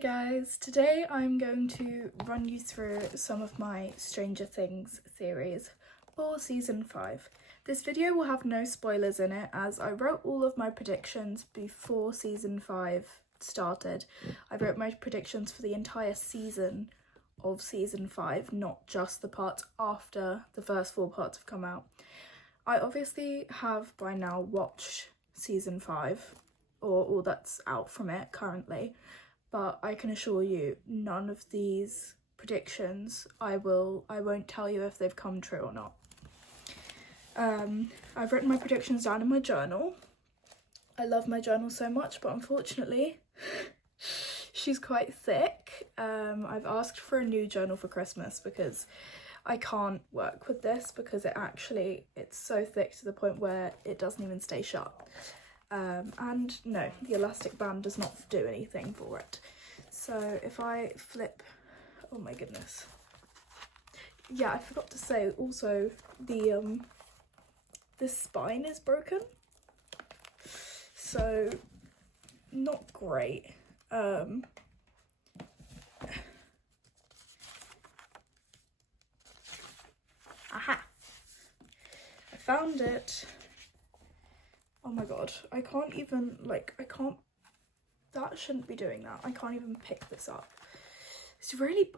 Hey guys, today I'm going to run you through some of my Stranger Things theories for season 5. This video will have no spoilers in it as I wrote all of my predictions before season 5 started. I wrote my predictions for the entire season of season 5, not just the parts after the first 4 parts have come out. I obviously have by now watched season 5, or all that's out from it currently, but I can assure you none of these predictions I won't tell you if they've come true or not. I've written my predictions down in my journal. I love my journal so much, but unfortunately she's quite thick. I've asked for a new journal for Christmas because I can't work with this because it's so thick to the point where it doesn't even stay shut. And no, the elastic band does not do anything for it. So if I flip, oh my goodness. Yeah, I forgot to say also the spine is broken. So not great. Aha. I found it. Oh my god, I can't even, that shouldn't be doing that. I can't even pick this up. It's really,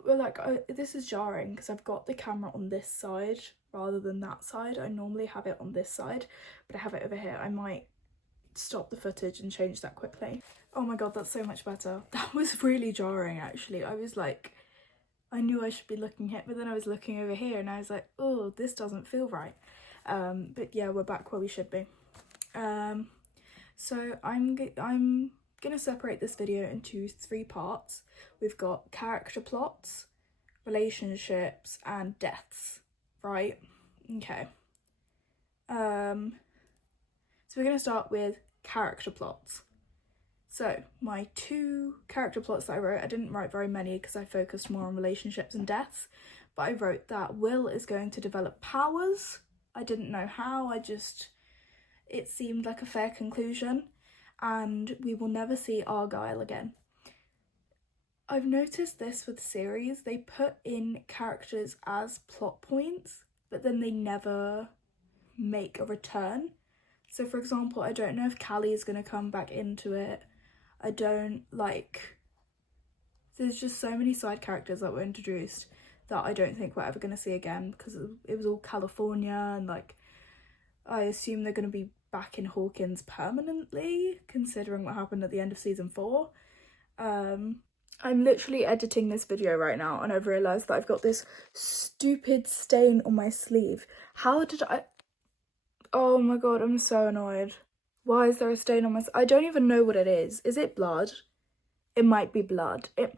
this is jarring because I've got the camera on this side rather than that side. I normally have it on this side, but I have it over here. I might stop the footage and change that quickly. Oh my god, that's so much better. That was really jarring actually. I was like, I knew I should be looking here, but then I was looking over here and I was like, oh, this doesn't feel right. But yeah, we're back where we should be. So I'm gonna separate this video into 3 parts. We've got character plots, relationships, and deaths, right? Okay. So we're gonna start with character plots. So my 2 character plots that I wrote, I didn't write very many because I focused more on relationships and deaths, but I wrote that Will is going to develop powers. I didn't know how, it seemed like a fair conclusion, and we will never see Argyle again. I've noticed this with the series, they put in characters as plot points, but then they never make a return. So for example, I don't know if Callie is going to come back into it. There's just so many side characters that were introduced that I don't think we're ever going to see again because it was all California, and I assume they're going to be back in Hawkins permanently, considering what happened at the end of season 4. I'm literally editing this video right now and I've realised that I've got this stupid stain on my sleeve. How did I... Oh my god, I'm so annoyed. Why is there a stain on my... I don't even know what it is. Is it blood? It might be blood. It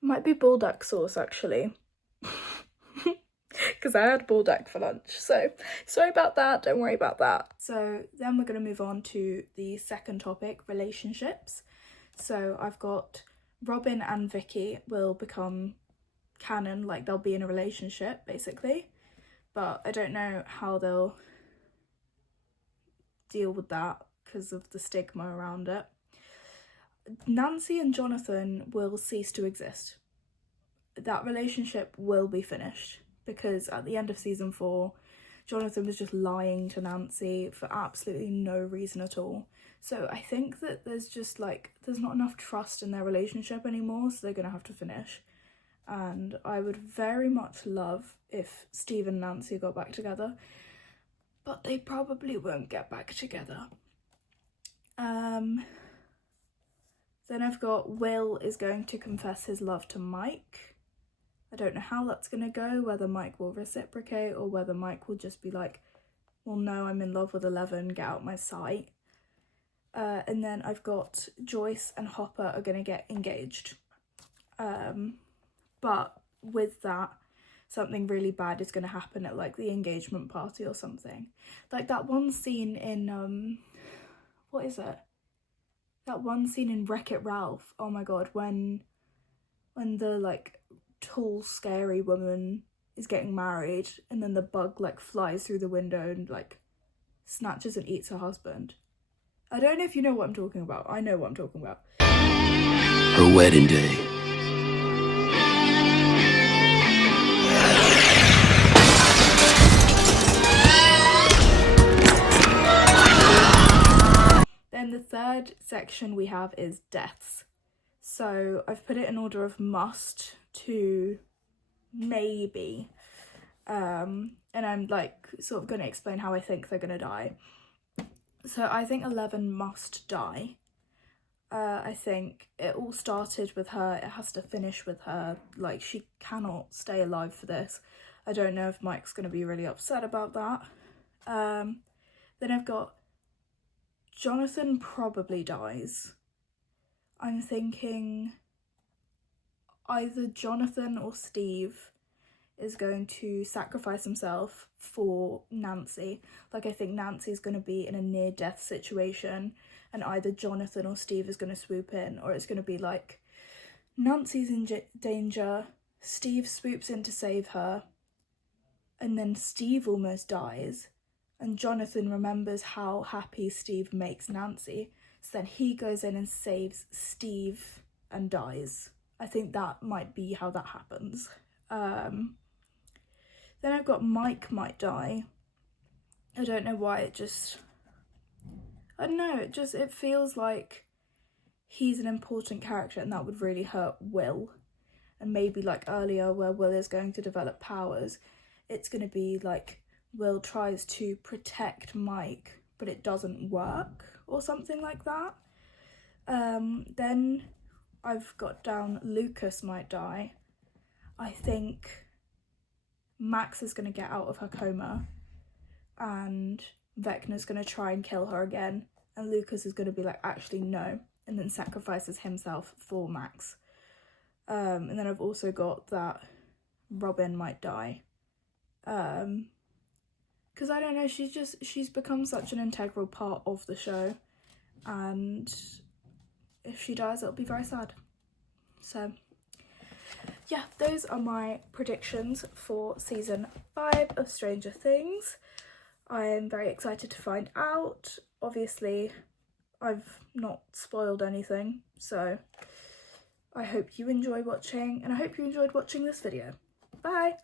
might be bulldog sauce actually. Because I had bulldog for lunch, so sorry about that, don't worry about that. So then we're going to move on to the second topic, relationships. So I've got Robin and Vicky will become canon, like they'll be in a relationship basically, but I don't know how they'll deal with that because of the stigma around it. Nancy and Jonathan will cease to exist. That relationship will be finished. Because at the end of season 4, Jonathan was just lying to Nancy for absolutely no reason at all. So I think that there's not enough trust in their relationship anymore, so they're going to have to finish. And I would very much love if Steve and Nancy got back together, but they probably won't get back together. Then I've got Will is going to confess his love to Mike. I don't know how that's going to go, whether Mike will reciprocate or whether Mike will just be like, well, no, I'm in love with 11, get out my sight. And then I've got Joyce and Hopper are going to get engaged. But with that, something really bad is going to happen at the engagement party or something. Like that one scene in, what is it? That one scene in Wreck-It Ralph. Oh my god, when the tall scary woman is getting married and then the bug flies through the window and snatches and eats her husband. I don't know if you know what I'm talking about. I know what I'm talking about. her wedding day. Then the third section we have is deaths. So I've put it in order of must to maybe. And I'm like sort of going to explain how I think they're going to die. So I think 11 must die. I think it all started with her, it has to finish with her, like she cannot stay alive for this. I don't know if Mike's going to be really upset about that. Then I've got Jonathan probably dies. I'm thinking either Jonathan or Steve is going to sacrifice himself for Nancy. Like I think Nancy's going to be in a near-death situation and either Jonathan or Steve is going to swoop in, or it's going to be like Nancy's in danger, Steve swoops in to save her, and then Steve almost dies, and Jonathan remembers how happy Steve makes Nancy, so then he goes in and saves Steve and dies. I think that might be how that happens. Then I've got Mike might die. I don't know why, I don't know, it feels like he's an important character and that would really hurt Will. And maybe like earlier where Will is going to develop powers, it's going to be like Will tries to protect Mike but it doesn't work or something like that. Then I've got down Lucas might die. I think Max is going to get out of her coma and Vecna's going to try and kill her again, and Lucas is going to be like, actually no, and then sacrifices himself for Max. And then I've also got that Robin might die. Because I don't know, she's become such an integral part of the show, and if she dies it'll be very sad. So yeah, those are my predictions for season 5 of Stranger Things. I am very excited to find out. Obviously, I've not spoiled anything, so I hope you enjoy watching, and I hope you enjoyed watching this video. Bye!